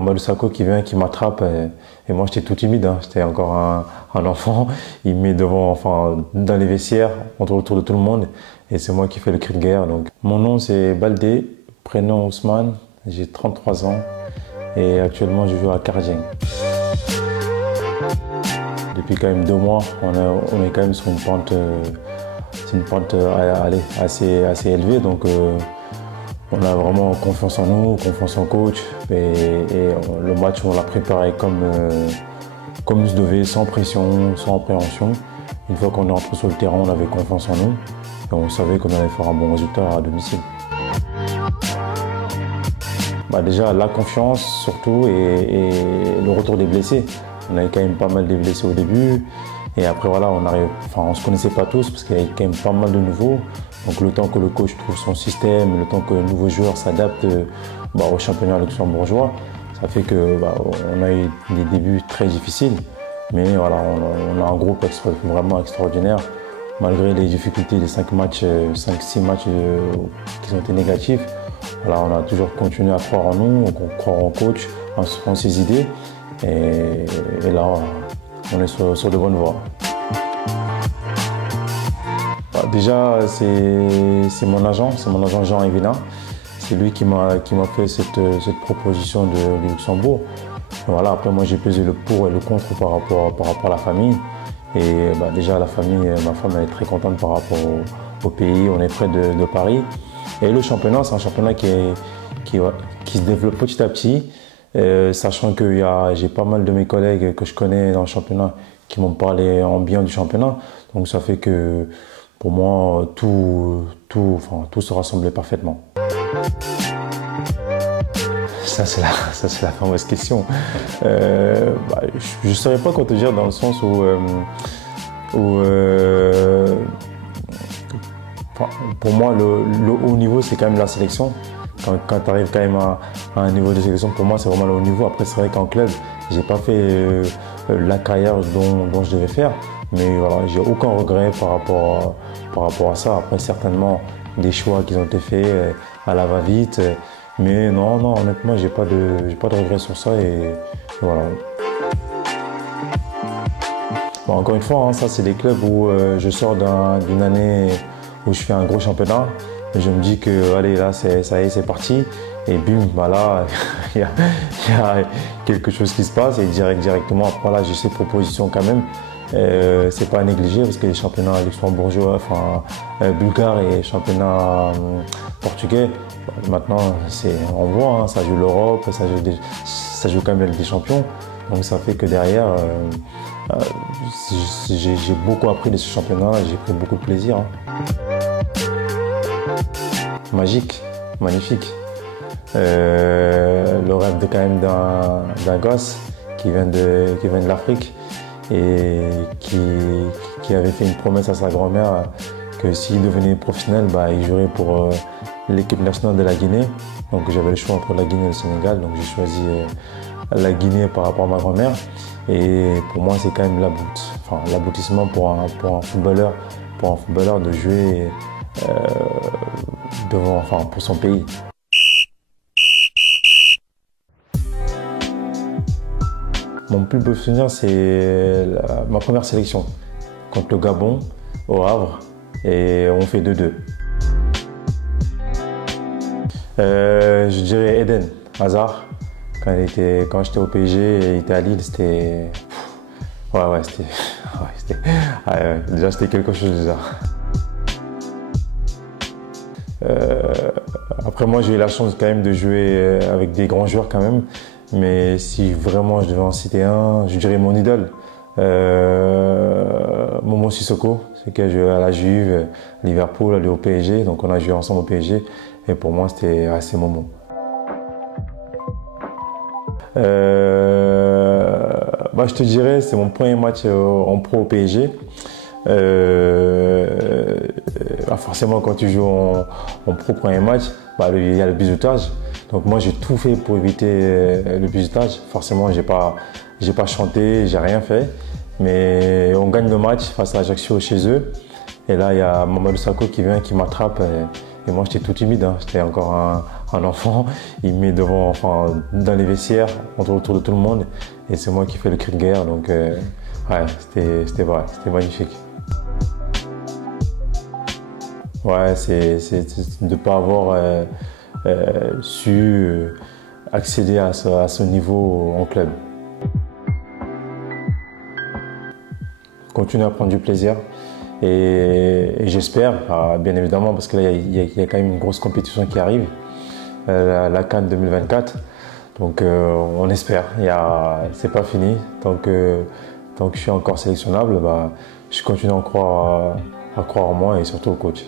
Mamadou Sakho qui vient, qui m'attrape et moi j'étais tout timide, hein. J'étais encore un enfant. Il me met devant, enfin, dans les vestiaires, autour de tout le monde et c'est moi qui fais le cri de guerre. Donc. Mon nom c'est Baldé, prénom Ousmane, j'ai 33 ans et actuellement je joue à Kardien. Depuis quand même 2 mois, on est quand même sur une pente assez élevée. Donc on a vraiment confiance en nous, confiance en coach. Et le match, on l'a préparé comme il se devait, sans pression, sans appréhension. Une fois qu'on est entré sur le terrain, on avait confiance en nous. Et on savait qu'on allait faire un bon résultat à domicile. Déjà, la confiance surtout et le retour des blessés. On avait quand même pas mal de blessés au début. Et après, voilà, on ne se connaissait pas tous parce qu'il y avait quand même pas mal de nouveaux. Donc le temps que le coach trouve son système, le temps que le nouveau joueur s'adapte au championnat luxembourgeois, ça fait qu'on a eu des débuts très difficiles. Mais voilà, on a un groupe vraiment extraordinaire. Malgré les difficultés des 5-6 matchs qui ont été négatifs, voilà, on a toujours continué à croire en nous, croire en coach, en ses idées. Et là, on est sur de bonnes voies. Déjà, c'est mon agent Jean Evina. C'est lui qui m'a fait cette proposition du Luxembourg. Et voilà, après, moi, j'ai pesé le pour et le contre par rapport à la famille. Et déjà, la famille, ma femme, elle est très contente par rapport au pays. On est près de Paris. Et le championnat, c'est un championnat qui se développe petit à petit. Sachant que j'ai pas mal de mes collègues que je connais dans le championnat qui m'ont parlé en bien du championnat. Donc ça fait que pour moi, tout se rassemblait parfaitement. Ça, c'est la fameuse question. Je ne saurais pas quoi te dire dans le sens où pour moi, le haut niveau, c'est quand même la sélection. Quand tu arrives quand même à un niveau de sélection, pour moi, c'est vraiment le haut niveau. Après, c'est vrai qu'en club, je n'ai pas fait la carrière dont je devais faire. Mais voilà, j'ai aucun regret par rapport à ça. Après, certainement, des choix qui ont été faits à la va-vite. Mais non, honnêtement, j'ai pas de regret sur ça. Et voilà. Encore une fois, ça, c'est des clubs où je sors d'une année où je fais un gros championnat. Et je me dis que, allez, là, ça y est, c'est parti. Et bim, là, il y a quelque chose qui se passe. Et directement, après, là, j'ai ces propositions quand même. C'est pas à négliger parce que les championnats luxembourgeois, bulgares et championnats portugais, maintenant, on voit, ça joue l'Europe, ça joue quand même avec des champions. Donc ça fait que derrière, j'ai beaucoup appris de ce championnat, j'ai pris beaucoup de plaisir. Magique, magnifique. Le rêve quand même d'un gosse qui vient de l'Afrique et qui avait fait une promesse à sa grand-mère que s'il devenait professionnel, il jouerait pour l'équipe nationale de la Guinée. Donc j'avais le choix entre la Guinée et le Sénégal, donc j'ai choisi la Guinée par rapport à ma grand-mère. Et pour moi, c'est quand même l'aboutissement pour un footballeur de jouer pour son pays. Mon plus beau souvenir, c'est ma première sélection contre le Gabon au Havre et on fait 2-2. Je dirais Eden Hazard. Quand j'étais au PSG et il était à Lille, c'était déjà c'était quelque chose déjà. Après moi j'ai eu la chance quand même de jouer avec des grands joueurs quand même, mais si vraiment je devais en citer un, je dirais mon idole, Momo Sissoko, c'est qui a joué à la Juve, à Liverpool, allé au PSG, donc on a joué ensemble au PSG et pour moi c'était assez Momo. Je te dirais, c'est mon premier match en pro au PSG. Forcément, quand tu joues en pro premier match, il y a le bizutage. Donc moi, j'ai tout fait pour éviter le bizutage. Forcément, j'ai pas chanté, j'ai rien fait. Mais on gagne le match face à Ajaccio chez eux. Et là, il y a Mamadou Sakho qui vient, qui m'attrape. Et Et moi, j'étais tout timide, hein. J'étais encore un enfant. Il me met devant, enfin, dans les vestiaires, autour de tout le monde. Et c'est moi qui fais le cri de guerre. Donc, ouais, c'était vrai, c'était magnifique. Ouais, c'est de ne pas avoir su accéder à ce niveau en club. Continuer à prendre du plaisir et j'espère, bien évidemment, parce que là, il y a quand même une grosse compétition qui arrive, la CAN 2024. Donc, on espère. C'est pas fini. Tant que je suis encore sélectionnable, bah, je continue à croire en moi et surtout au coach.